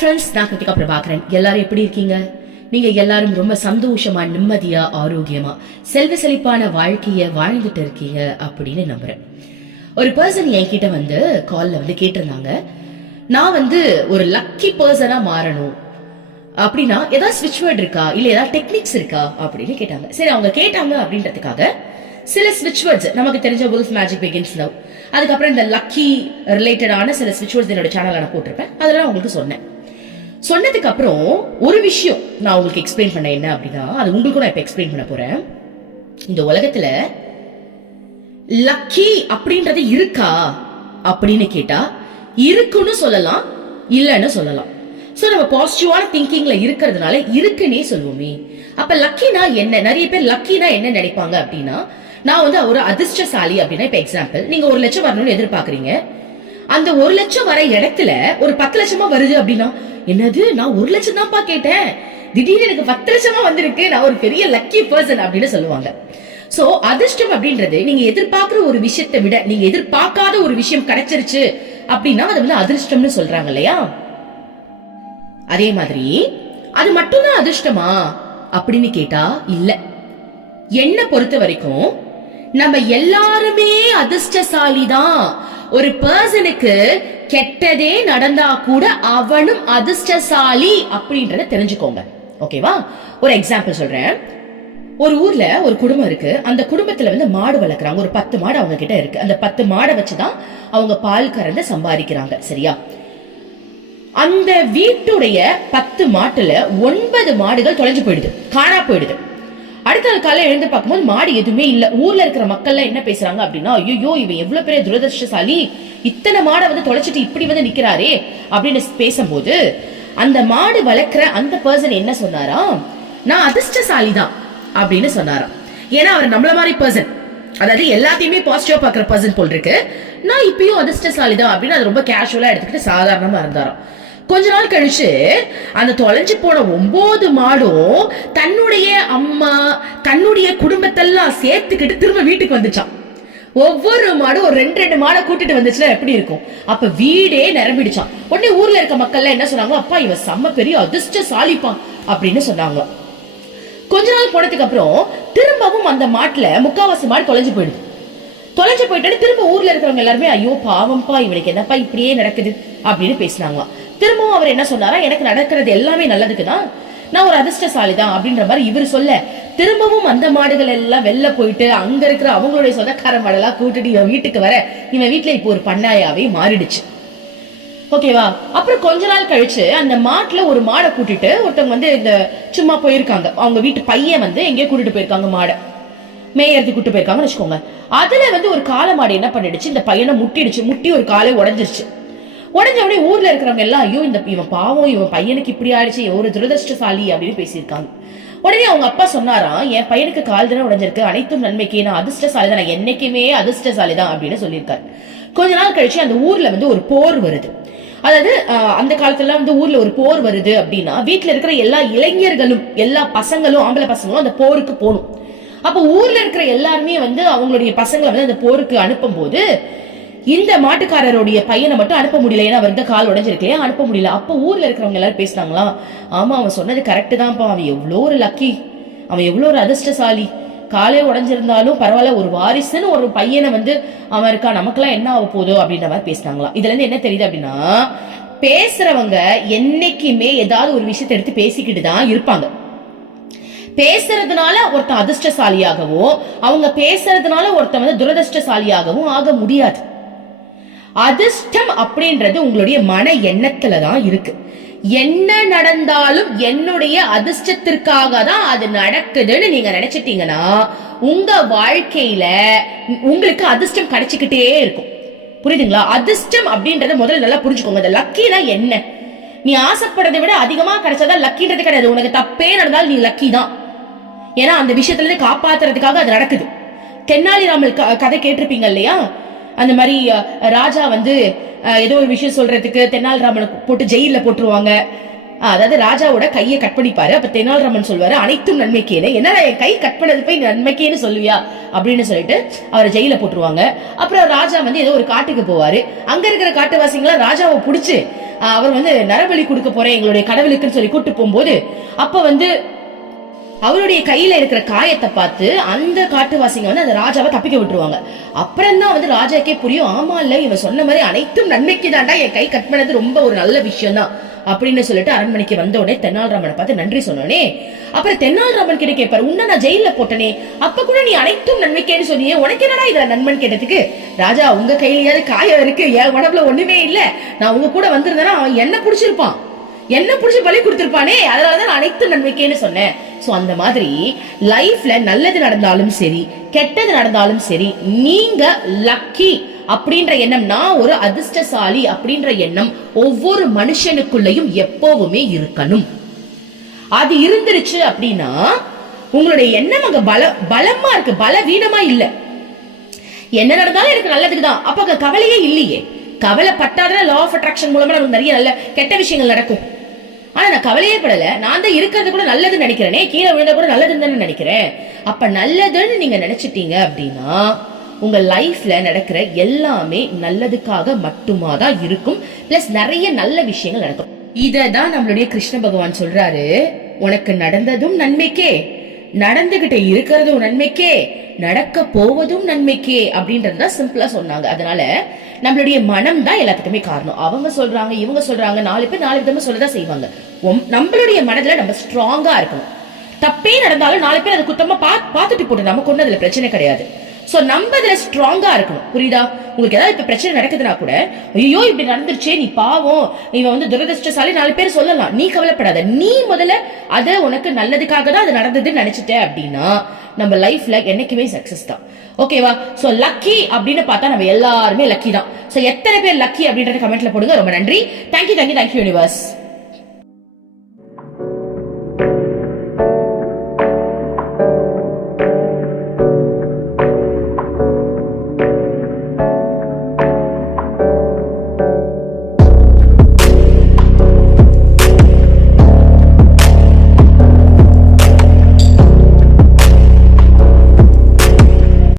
Friends நான் கிருத்திகா பிரபாகரன். எல்லாரும் எப்படி இருக்கீங்க? நீங்க எல்லாரும் ரொம்ப சந்தோஷமா நிம்மதியா ஆரோக்கியமா செல்வ செழிப்பான வாழ்க்கைய வாழ்ந்துட்டு இருக்கீங்க அப்படின்னு நம்புறேன். ஒரு பர்சன் என்கிட்ட வந்து கால்ல வந்து கேட்டிருந்தாங்க. நான் வந்து ஒரு லக்கி பர்சனா மாறணும். அப்படின்னா ஏதாவது ஸ்விட்ச் வேர்ட் இருக்கா? இல்ல ஏதாவது டெக்னிக்ஸ் இருக்கா? அப்படின்னு கேட்டாங்க. சரி அவங்க கேட்டாங்க அப்படின்றதுக்காக சில ஸ்விட்ச் வேர்ட்ஸ் நமக்கு தெரிஞ்ச வுல்ஃப் மேஜிக் பிகின்ஸ் லவ் அதுக்கப்புறம் இந்த லக்கி ரிலேட்டடான சில ஸ்விட்ச் வேர்ட்ஸ் என்னோட சேனல்ல நான் போட்டிருப்பேன். அதெல்லாம் உங்களுக்கு சொன்னேன். சொன்னதுக்கு அப்புறம் ஒரு விஷயம் நான் உங்களுக்கு எக்ஸ்பிளைன் பண்ண என்ன அப்படின்னா அது உங்களுக்கும் நான் இப்ப எக்ஸ்பிளைன் பண்ண போறேன். இந்த உலகத்துல லக்கி அப்படின்றது இருக்கா அப்படின்னு கேட்டா இருக்குன்னு சொல்லலாம் இல்லைன்னு சொல்லலாம். ஸோ நம்ம பாசிட்டிவான திங்கிங்ல இருக்கிறதுனால இருக்குன்னே சொல்லுவோமே. அப்ப லக்கினா என்ன? நிறைய பேர் லக்கினா என்ன நினைப்பாங்க அப்படின்னா நான் வந்து ஒரு அதிர்ஷ்டசாலி அப்படின்னா இப்ப எக்ஸாம்பிள் நீங்க ஒரு லட்சம் வரணும்னு எதிர்பார்க்குறீங்க. அந்த ஒரு லட்சம் வர இடத்துல ஒரு பத்து லட்சமா வருது அப்படின்னா என்னது? நான் ஒரு லட்சம் தான்ப்பா கேட்டேன். திடீர்னு எனக்கு பத்து லட்சமா வந்திருக்கு. நான் ஒரு பெரிய லக்கி பர்சன் அப்படின்னு சொல்லுவாங்க. சோ அதிர்ஷ்டம் அப்படின்றது நீங்க எதிர்பார்க்கிற ஒரு விஷயத்தை விட நீங்க எதிர்பார்க்காத ஒரு விஷயம் கிடைச்சிருச்சு அப்படின்னா அது வந்து அதிர்ஷ்டம்னு சொல்றாங்க இல்லையா? அதே மாதிரி அது மட்டும்தான் அதிர்ஷ்டமா? அப்படின்னு கேட்டா இல்ல. என்ன பொறுத்த வரைக்கும் நம்ம எல்லாருமே அதிர்ஷ்டசாலி தான் ஒரு பர்சனுக்கு கெட்டதே நடந்தா கூட அவனும் அதிர்ஷ்டசாலி அப்படின்றத தெரிஞ்சுக்கோங்க. ஓகேவா ஒரு எக்ஸாம்பிள் சொல்றேன். ஒரு ஊர்ல ஒரு குடும்பம் இருக்கு. அந்த குடும்பத்துல வந்து மாடு வளர்க்குறாங்க. ஒரு பத்து மாடு அவங்க கிட்ட இருக்கு. அந்த பத்து மாடை வச்சுதான் அவங்க பால் கறந்து சம்பாதிக்கிறாங்க. சரியா? அந்த வீட்டுடைய பத்து மாட்டுல ஒன்பது மாடுகள் தொலைஞ்சு போயிடுது. காணா போயிடுது. அடுத்த நாள் காலை எழுந்து பார்க்கும்போது மாடு எதுவுமே இல்ல. ஊர்ல இருக்கிற மக்கள் என்ன பேசுறாங்க அப்படின்னா ஐயோ இவன் எவ்வளவு பெரிய துரதிருஷ்டசாலி. இத்தனை மாடை வந்து தொலைச்சிட்டு இப்படி வந்து நிக்கிறாரே. அப்படின்னு பேசும்போது அந்த மாடு வளர்க்குற அந்த பர்சன் என்ன சொன்னாரா நான் அதிர்ஷ்டசாலி தான் அப்படின்னு சொன்னாராம். ஏன்னா அவர் நம்மள மாதிரி பர்சன் அதாவது எல்லாத்தையுமே பாசிட்டிவா பாக்குற பர்சன் போல் இருக்கு. நான் இப்பயும் அதிர்ஷ்டசாலி தான் அப்படின்னு அது ரொம்ப கேஷுவலா எடுத்துக்கிட்டு சாதாரணமா இருந்தாராம். கொஞ்ச நாள் கழிச்சு அந்த தொலைஞ்சு போன ஒன்பது மாடும் தன்னுடைய அம்மா தன்னுடைய குடும்பத்தெல்லாம் சேர்த்துக்கிட்டு திரும்ப வீட்டுக்கு வந்துச்சான் ஒவ்வொரு மாடும் ஒரு ரெண்டு ரெண்டு மாடை கூட்டிட்டு வந்துச்சுன்னா எப்படி இருக்கும்? அப்ப வீடே நிரம்பிடுச்சான் உடனே ஊர்ல இருக்க மக்கள் என்ன சொன்னாங்க? அப்பா இவன் செம்ம பெரிய அதிர்ஷ்டசாலிப்பான் அப்படின்னு சொன்னாங்க. கொஞ்ச நாள் போனதுக்கு அப்புறம் திரும்பவும் அந்த மாட்டுல முக்காவாசி மாடு தொலைஞ்சு போயிடுது. தொலைஞ்சு போயிட்டு திரும்ப ஊர்ல இருக்கிறவங்க எல்லாருமே ஐயோ பாவம்ப்பா இவனுக்கு என்னப்பா இப்படியே நடக்குது? அப்படின்னு பேசினாங்க திரும்பவும் அவர் என்ன சொன்னாரா? எனக்கு நடக்கிறது எல்லாமே நல்லதுக்கு தான் நான் ஒரு அதிர்ஷ்டசாலி தான் அப்படின்ற மாதிரி இவர் சொல்ல திரும்பவும் அந்த மாடுகள் எல்லாம் வெளில போயிட்டு அங்க இருக்கிற அவங்களுடைய சொந்தக்கார மாடெல்லாம் கூட்டிட்டு இவன் வீட்டுக்கு வர இவன் வீட்டுல இப்போ ஒரு பண்ணாயாவே மாறிடுச்சு. ஓகேவா அப்புறம் கொஞ்ச நாள் கழிச்சு அந்த மாட்டுல ஒரு மாடை கூட்டிட்டு ஒருத்தவங்க வந்து இந்த சும்மா போயிருக்காங்க. அவங்க வீட்டு பையன் வந்து எங்கேயோ கூட்டிட்டு போயிருக்காங்க மாடை. மேயறதுக்கு கூட்டு போயிருக்காங்கன்னு வச்சுக்கோங்க. அதுல வந்து ஒரு காளை மாடு என்ன பண்ணிடுச்சு? இந்த பையனை முட்டிடுச்சு. முட்டி ஒரு காலை உடஞ்சிருச்சு. உடஞ்ச உடனே ஊர்ல இருக்கிறவங்க எல்லாம் ஐயோ இந்த இவன் பாவம் இவன் பையனுக்கு இப்படி ஆயிடுச்சு ஒரு துரதிருஷ்டசாலி அப்படின்னு பேசியிருக்காங்க. உடனே அவங்க அப்பா சொன்னாராம் என் பையனுக்கு கால் தினம் உடஞ்சிருக்கு அனைத்தும் நன்மைக்கு நான் அதிர்ஷ்டசாலி தான் நான் என்னைக்குமே அதிர்ஷ்டசாலி தான் அப்படின்னு சொல்லியிருக்காரு. கொஞ்ச நாள் கழிச்சு அந்த ஊர்ல வந்து ஒரு போர் வருது. அதாவது அஹ், அந்த காலத்துல வந்து ஊர்ல ஒரு போர் வருது அப்படின்னா வீட்டுல இருக்கிற எல்லா இளைஞர்களும் எல்லா பசங்களும் ஆம்பளை பசங்களும் அந்த போருக்கு போகணும். அப்ப ஊர்ல இருக்கிற எல்லாருமே வந்து அவங்களுடைய பசங்களை வந்து அந்த போருக்கு அனுப்பும் போது இந்த மாட்டுக்காரருடைய பையனை மட்டும் அனுப்ப முடியல ஏன்னா அவருக்கு கால் உடஞ்சிருக்கு இல்லையா அனுப்ப முடியல. அப்போ ஊரில் இருக்கிறவங்க எல்லாரும் பேசினாங்களா ஆமாம் அவன் சொன்னது கரெக்டு தான்ப்பா. அவன் எவ்வளோ ஒரு லக்கி அவன் எவ்வளோ ஒரு அதிர்ஷ்டசாலி. காலே உடஞ்சிருந்தாலும் பரவாயில்ல ஒரு வாரிசுன்னு ஒரு பையனை வந்து அவன் இருக்கா நமக்கெல்லாம் என்ன ஆக போதோ அப்படின்ற மாதிரி பேசினாங்களா இதுல இருந்து என்ன தெரியுது அப்படின்னா பேசுறவங்க என்னைக்குமே ஏதாவது ஒரு விஷயத்தை எடுத்து பேசிக்கிட்டு தான் இருப்பாங்க. பேசுறதுனால ஒருத்தன் அதிர்ஷ்டசாலியாகவும் அவங்க பேசுறதுனால ஒருத்தன் வந்து துரதிர்ஷ்டசாலியாகவும் ஆக முடியாது. அதிர்ஷ்டம் அப்படின்றது உங்களுடைய மன எண்ணத்துல தான் இருக்கு. என்ன நடந்தாலும் என்னுடைய அதிர்ஷ்டத்திற்காக தான் அது நடக்குதுன்னு நீங்க நினைச்சிட்டீங்கன்னா உங்க வாழ்க்கையில உங்களுக்கு அதிர்ஷ்டம் கிடைச்சிக்கிட்டே இருக்கும். புரியுதுங்களா? அதிர்ஷ்டம் அப்படின்றத முதல்ல நல்லா புரிஞ்சுக்கோங்க. இந்த லக்கினா என்ன? நீ ஆசைப்படுறதை விட அதிகமா கிடைச்சாதான் லக்கின்றது கிடையாது. உனக்கு தப்பே நடந்தாலும் நீ லக்கி தான். ஏன்னா அந்த விஷயத்துல இருந்து காப்பாத்துறதுக்காக அது நடக்குது. தென்னாலிராமல் க- கதை கேட்டிருப்பீங்க இல்லையா? அந்த மாதிரி ராஜா வந்து ஏதோ ஒரு விஷயம் சொல்றதுக்கு தென்னாலிராமனை போட்டு ஜெயில போட்டுருவாங்க. அதாவது ராஜாவோட கையை கட் பண்ணிப்பாரு. அப்ப தென்னாலிராமன் சொல்வாரு அனைத்தும் நன்மைக்கேன்னு என்னடா என் கை கட் பண்ணது போய் நன்மைக்கேன்னு சொல்லுவியா? அப்படின்னு சொல்லிட்டு அவரை ஜெயில போட்டுருவாங்க. அப்புறம் ராஜா வந்து ஏதோ ஒரு காட்டுக்கு போவாரு. அங்க இருக்கிற காட்டுவாசிங்களா ராஜாவை பிடிச்சி அவர் வந்து நரபலி கொடுக்க போறேன் எங்களுடைய கடவுளுக்குன்னு சொல்லி கூட்டு போகும்போது அப்ப வந்து அவருடைய கையில இருக்கிற காயத்தை பார்த்து அந்த காட்டுவாசிங்க வந்து அந்த ராஜாவை தப்பிக்க விட்டுருவாங்க. அப்புறம் தான் வந்து ராஜாக்கே புரியும் ஆமா இல்ல இவன் சொன்ன மாதிரி அனைத்தும் நன்மைக்கு தாண்டா என் கை கட் பண்ணது ரொம்ப ஒரு நல்ல விஷயம் தான் அப்படின்னு சொல்லிட்டு அரண்மனைக்கு வந்த உடனே தென்னாலிராமனை பார்த்து நன்றி சொன்னோனே. அப்புறம் தென்னாலிராமன் கிட்ட கேட்பாரு உன்ன நான் ஜெயில போட்டனே அப்ப கூட நீ அனைத்தும் நன்மைக்கேன்னு சொன்னியே உனக்கு என்னடா இதுல நண்பன் கேட்டதுக்கு ராஜா உங்க கையிலயாவது காயம் இருக்கு என் உடம்புல ஒண்ணுமே இல்ல நான் உங்க கூட வந்திருந்தேன்னா அவன் என்ன புடிச்சிருப்பான் என்ன புடிச்சு பலி கொடுத்திருப்பானே அதனாலதான் அனைத்து நன்மைக்கேன்னு சொன்னேன். ஸோ அந்த மாதிரி லைஃப்ல நல்லது நடந்தாலும் சரி கெட்டது நடந்தாலும் சரி நீங்க லக்கி அப்படின்ற எண்ணம் நான் ஒரு அதிர்ஷ்டசாலி அப்படின்ற எண்ணம் ஒவ்வொரு மனுஷனுக்குள்ளயும் எப்பவுமே இருக்கணும். அது இருந்துருச்சு அப்படின்னா உங்களுடைய எண்ணம் அங்க பல பலமா இருக்கு பலவீனமா இல்ல. என்ன நடந்தாலும் எனக்கு நல்லதுக்கு தான். அப்ப அங்க கவலையே இல்லையே. கவலைப்பட்டாதான் லா ஆஃப் அட்ராக்ஷன் மூலமா நமக்கு நிறைய நல்ல கெட்ட விஷயங்கள் நடக்கும். ஆனா நான் கவலையே படல. நான் தான் இருக்கிறது கூட நல்லதுன்னு நினைக்கிறேனே. கீழே விழுந்த கூட நல்லதுன்னு தானே நினைக்கிறேன். அப்ப நல்லதுன்னு நீங்க நினைச்சிட்டீங்க அப்படின்னா உங்க லைஃப்ல நடக்கிற எல்லாமே நல்லதுக்காக மட்டுமா தான் இருக்கும். பிளஸ் நிறைய நல்ல விஷயங்கள் நடக்கும். இததான் நம்மளுடைய கிருஷ்ண பகவான் சொல்றாரு. உனக்கு நடந்ததும் நன்மைக்கே. நடந்துகிட்டு இருக்கிறதும் நன்மைக்கே. நடக்க போவதும் நன்மைக்கே அப்படின்றது தான் சிம்பிளா சொன்னாங்க. அதனால நம்மளுடைய மனம் தான் எல்லாத்துக்குமே காரணம். அவங்க சொல்றாங்க இவங்க சொல்றாங்க நாலு பேர் நாலு விதமா சொல்லதான் செய்வாங்க. நம்மளுடைய மனதுல நம்ம ஸ்ட்ராங்கா இருக்கணும். தப்பே நடந்தாலும் நாலு பேர் அதை குத்தமா பா பார்த்துட்டு போட்டு நமக்கு ஒன்றும் அதுல பிரச்சனை கிடையாது. ஸோ நம்ம அதில் ஸ்ட்ராங்கா இருக்கணும். புரியுதா? உங்களுக்கு ஏதாவது இப்போ பிரச்சனை நடக்குதுன்னா கூட ஐயோ இப்படி நடந்துருச்சே நீ பாவம். இவன் வந்து துரதிருஷ்டசாலி நாலு பேர் சொல்லலாம். நீ கவலைப்படாத. நீ முதல்ல அதை உனக்கு நல்லதுக்காக தான் அது நடந்ததுன்னு நினச்சிட்ட அப்படின்னா நம்ம லைஃப்ல என்னைக்குமே சக்சஸ் தான். ஓகேவா சோ லக்கி அப்படின்னு பார்த்தா நம்ம எல்லாருமே லக்கி தான். சோ எத்தனை பேர் லக்கி அப்படின்றத கமெண்ட்ல போடுங்க. ரொம்ப நன்றி. Thank you thank you thank you universe